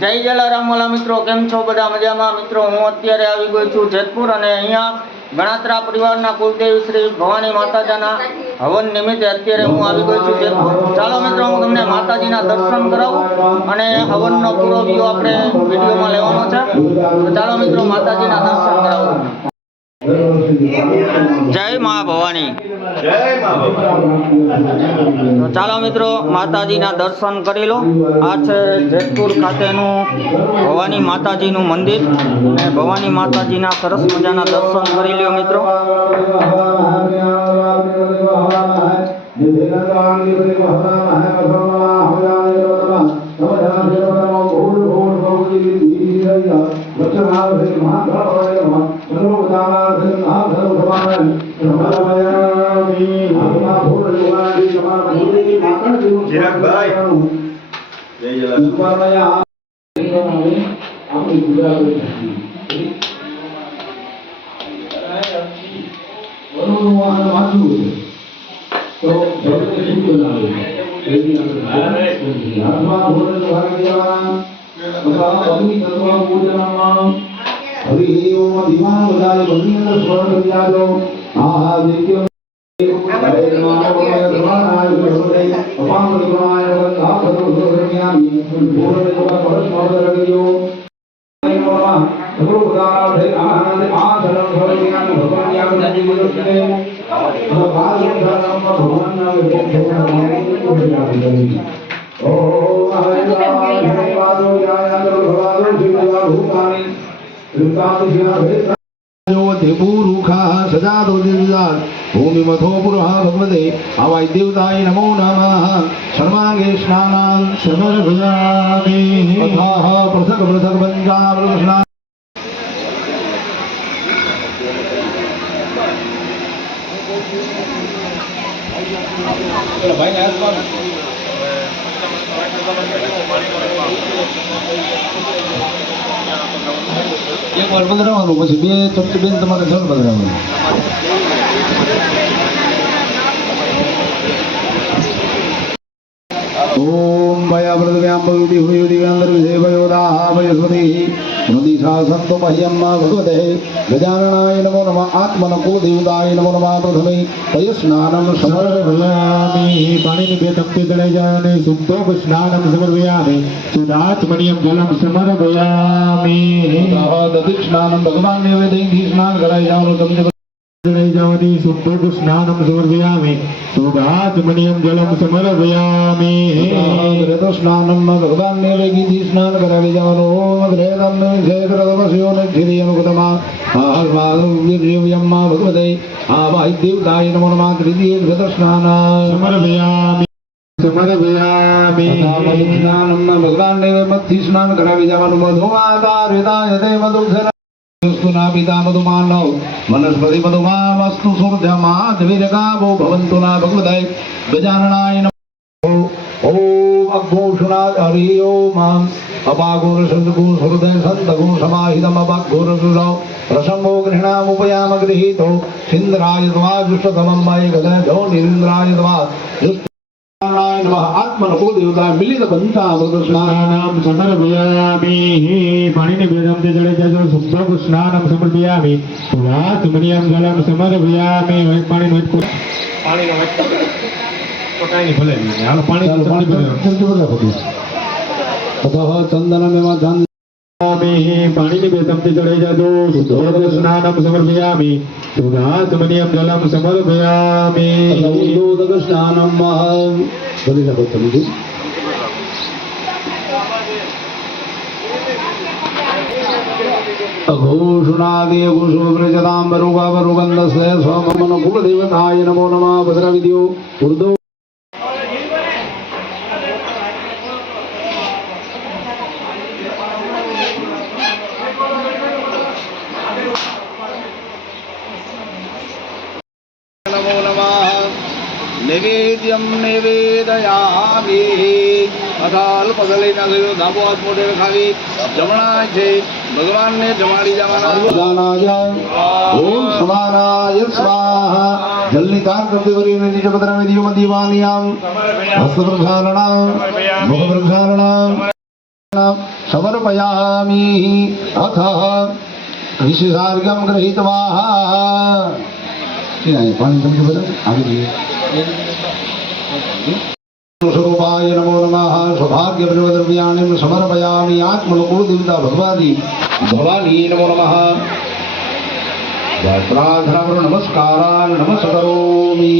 જય જલારામ વાલા મિત્રો, કેમ છો બધા? મજામાં મિત્રો? હું અત્યારે આવી ગયો છું જેતપુર અને અહીંયા ગણાત્રા પરિવારના કુલદેવી શ્રી ભવાની માતાજીના હવન નિમિત્તે અત્યારે હું આવી ગયો છું જેતપુર. ચાલો મિત્રો, હું તમને માતાજીના દર્શન કરાવું અને હવનનો પૂરો વ્યૂ આપણે વિડીયોમાં લેવાનો છે. તો ચાલો મિત્રો, માતાજીના દર્શન કરાવું. જય મા ભવાની. તો ચાલો મિત્રો, માતાજીના દર્શન કરી લો. આ છે જેતપુર ખાતેનું ભવાની માતાજીનું મંદિર અને ભવાની માતાજીના સરસ મજાના દર્શન કરી લ્યો મિત્રો. भूमिमथो पुरः भगवते आवाय देवताय नमो नमः सर्वांगे स्नानां समर्पयामि अथः पृथक् पृथक् पञ्चामृत स्नान एक बार बदलવાનું પછી બે ચમચી બેન તમારે જળ બદલવાનું. ओम भयावृतव्यां भगवती हुयुदी अंदर विजय भयोदाः भयस्वती नदीशा संतो मह्यम भगवते गजाननाय नमो नमः आत्मन कुलदेवताय नमो नमः प्रथमे तय स्नानं समर्पयामि पाणिनि બે તપતે ચડાઈ જાય અને શુદ્ધોપ સ્નાनं સમર્પયામિ શુદ્ધાત્મનિયમ જલમ સમર્પયામિ દધિ સ્નાनं ભગવાન નૈવેદ્યથી સ્નાન કરાઈ જાવનું તમને चढ़ाई जावनी शुद्धोप स्नानं समर्पयामि शुद्धात्मनियं जलं समर्पयामि ऋतु स्नानं भगवान नैवेद्यથી स्नान करावी जावनो ग्रहदं शेखरतमस्यो निधिरि अनुगतमा आह्लादं भगवते आवाय देवताय नमो नमः तृतीय ऋतु स्नानं समर्पयामि स्नानं भगवान नैवेद्यથી स्नान करावी जावनो मधुमातारिताय देवदुग्धर पिता मधुमानव वनस्पति मधुमा वस्तु सूर्यमाधवीरगावो भवन्तु न भगवते गजाननाय नमः ओम अघोषणात् हरि ओम अपाघोर सद्गुण हृदय सन्तगुण समाहितम अपाघोर सुरौ रसंगो गृह्णामुपयाम गृहीतो सिन्धराय त्वा जुष्टतमं मयि गदधो निरिन्द्राय त्वा आत्मन कुलदेवता मिलित पंचामृत स्नानं समर्पयामि पाणिनि બે તપતે ચડાઈ જાય શુદ્ધોપ સ્નાनं સમર્પયામિ શુદ્ધાત્મનિયમ જલમ સમર્પયામિ પાણીનો પોતાની ભલે હાલો પાણી અતઃ ચંદનમેવ पाणिनि બે તપતે ચડાઈ જાજો શુદ્ધોપ સ્નાनं સમર્પયામિ શુદ્ધાત્મનિયમ જલમ સમર્પયામિ ઉદોદક સ્નાनं બધી શકો તમે अघोषणादि घोषोप्रजताम्बरुगावरुगन्धस्य स्वमन कुलदेवताय नमो नमः भद्रविद्यो उर्दो नमो नमः नैवेद्यं निवेदयामि अथाल पगले नगयो धाबो हाथ मोटे खाली जमना छे भगवान ने जमाड़ी जमाना जानाय ओम समानाय स्वाहा जल्नी तार करते वरी ने निज पत्र में दियो मदीवानियां हस्त प्रक्षालना मुख प्रक्षालना समर्पयामि अथ विशेषार्घ्यं गृहीत्वा पानी चमचे बदल आगे स्वरूपाय नमो नमः सौभाग्यद्रव्याणि समर्पयामि आत्मनुकूलदेवता भवानी नमो नमः प्रार्थना करो नमस्कारान् नमस्करोमि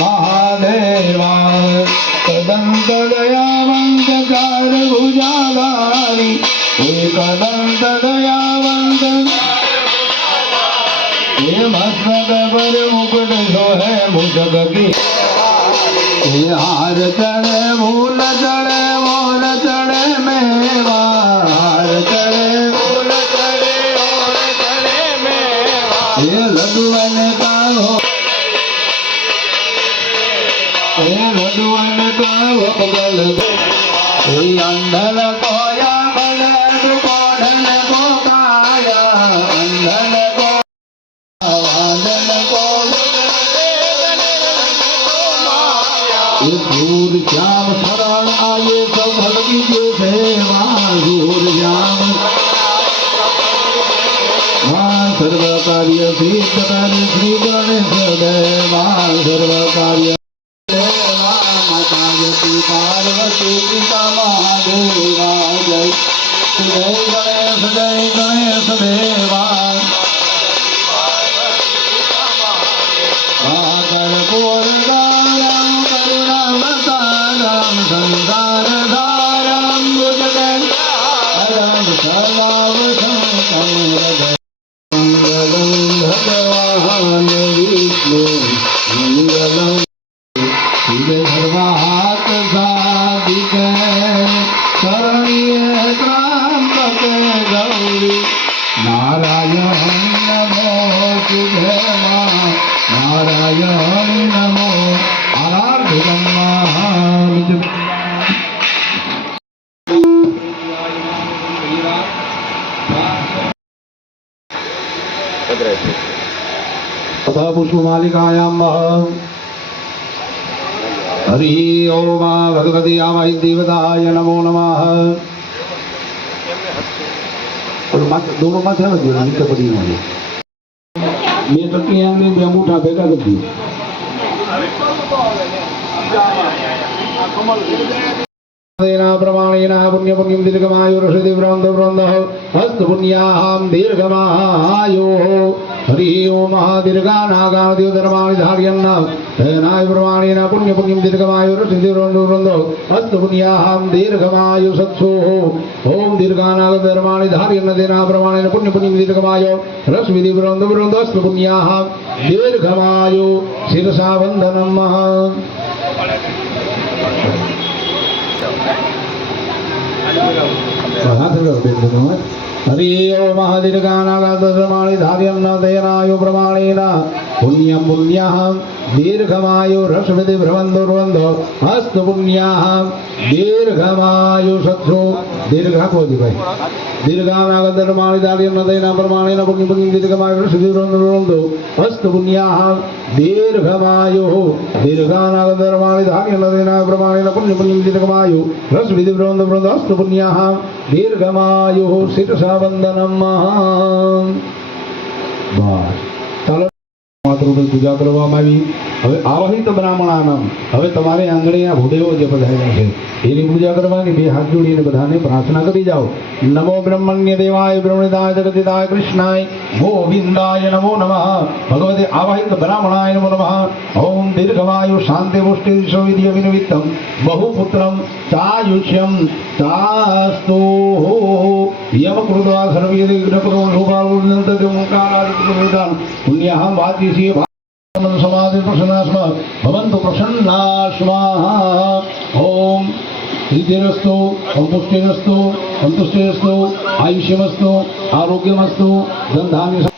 महादेवा कदंत दयावंत कार भुजाधारी कदंत दयावंत हे मस्तक पर मुकुट जो है मुझक की हे हार चढ़े मूल चढ़े मोल चढ़े मेवा हार चढ़े मूल चढ़े मोल चढ़े मेवा हे लड्डुअन का हो हे लड्डुअन का हो बगल हे अंधल को या बलद को धन को काया अंधल को वादन को सूर श्याम शरण आये सब भगवी के सेवा सूर श्याम सर्व कार्य सिद्ध कर श्री गणेश देवा सर्व कार्य माता जति पार्वती पिता महादेवा जय गणेश देवा संसार धारम भुजगन मंगलम भगवान विष्णु मंगलम शिव सर्वात् साधिक शरण्य त्रांबक गौरी नारायण नमो तुझे नारायण नमो आराध्यम तथा पुष्पमालिकायां हरि ओम भगवती आवाहि देवताय नमो नमः और दोनों माथे में जो नीचे पड़ी हुई है ये टकी आंगली में अंगूठा भेगा कर दी प्रमाणेन पुण्य पुण्यं दीर्घमायुर्षधि वृंद वृंद हस्त पुण्याहं दीर्घमायो हरि ओम महादीर्घानागादिधर्माणि धार्यन्न तेनाय प्रमाणेन पुण्य पुण्यं दीर्घमायुर्षधि वृंद वृंद हस्त पुण्याहं दीर्घमायु सत्सो ओम दीर्घानागधर्माणि धार्यन्न तेना प्रमाणेन पुण्य पुण्यं दीर्घमायो रसविधि वृंद वृंद हस्त पुण्याहं दीर्घमायु शिरसा वंदनम् हरि ओम महादीर्घानागादिधर्माणि धार्यन्न तेनायु प्रमाणेन पुण्यं पुण्याहं दीर्घमायु रसविधि भ्रवन्दो हस्त पुण्याहं दीर्घमायु सत्सो दीर्घ को दी भाई दीर्घानागधर्माणि धार्यन्न तेना प्रमाणेन पुण्यं पुण्यं दीर्घमायु रसविधि भ्रवन्दो हस्त पुण्याहं दीर्घमायु दीर्घानागधर्माणि धार्यन्न तेना प्रमाणेन पुण्यं पुण्यं दीर्घमायु रसविधि भ्रवन्दो हस्त पुण्याहं दीर्घमायु शिरसा वंदनम् ચાલો માતૃને પૂજા કરવામાં આવી હવે આવાહિત બ્રાહ્મણાનામ હવે તમારે આંગણીના ભૂદેવો જે પધાર્યા છે એની પૂજા કરવાની બે હાથ જોડીને બધાને પ્રાર્થના કરી જાઓ નમો બ્રહ્મણ્ય દેવાય બ્રહ્મણિતાય જગતિતાય કૃષ્ણાય ગોવિંદાય નમો નમઃ ભગવતે આવાહિત બ્રાહ્મણાય નમો નમઃ ઓમ દીર્ઘમાયુ શાંતિ પુષ્ટિ સૌવિધ્ય વિનિવિત્તમ બહુપુત્રમ ચાયુષ્યમ ચાસ્તુ યમકૃત્વા સર્વે વિઘ્નકરો શુભાવૃન્નંતમકારાદિકમેદાન પુણ્યહં વાચીસી समाधि प्रसन्नास्म भवन्तु प्रसन्नास्मः ओम सिद्धिरस्तु संपुष्टिरस्तु संतुष्टिरस्तु आयुष्यमस्तु आरोग्यमस्तु धनधान्य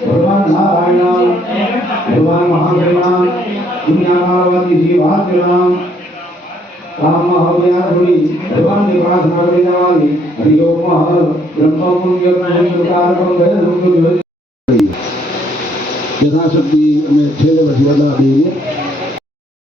भगवान नारायण भगवान महादेवान दुनिया मानवती जीवात्मनाम काम महाव्याधुरी भगवान की प्रार्थना करने वाली हरि ओम ब्रह्म पुण्य कारकम यथाशक्ति में छेले बसी बता देंगे।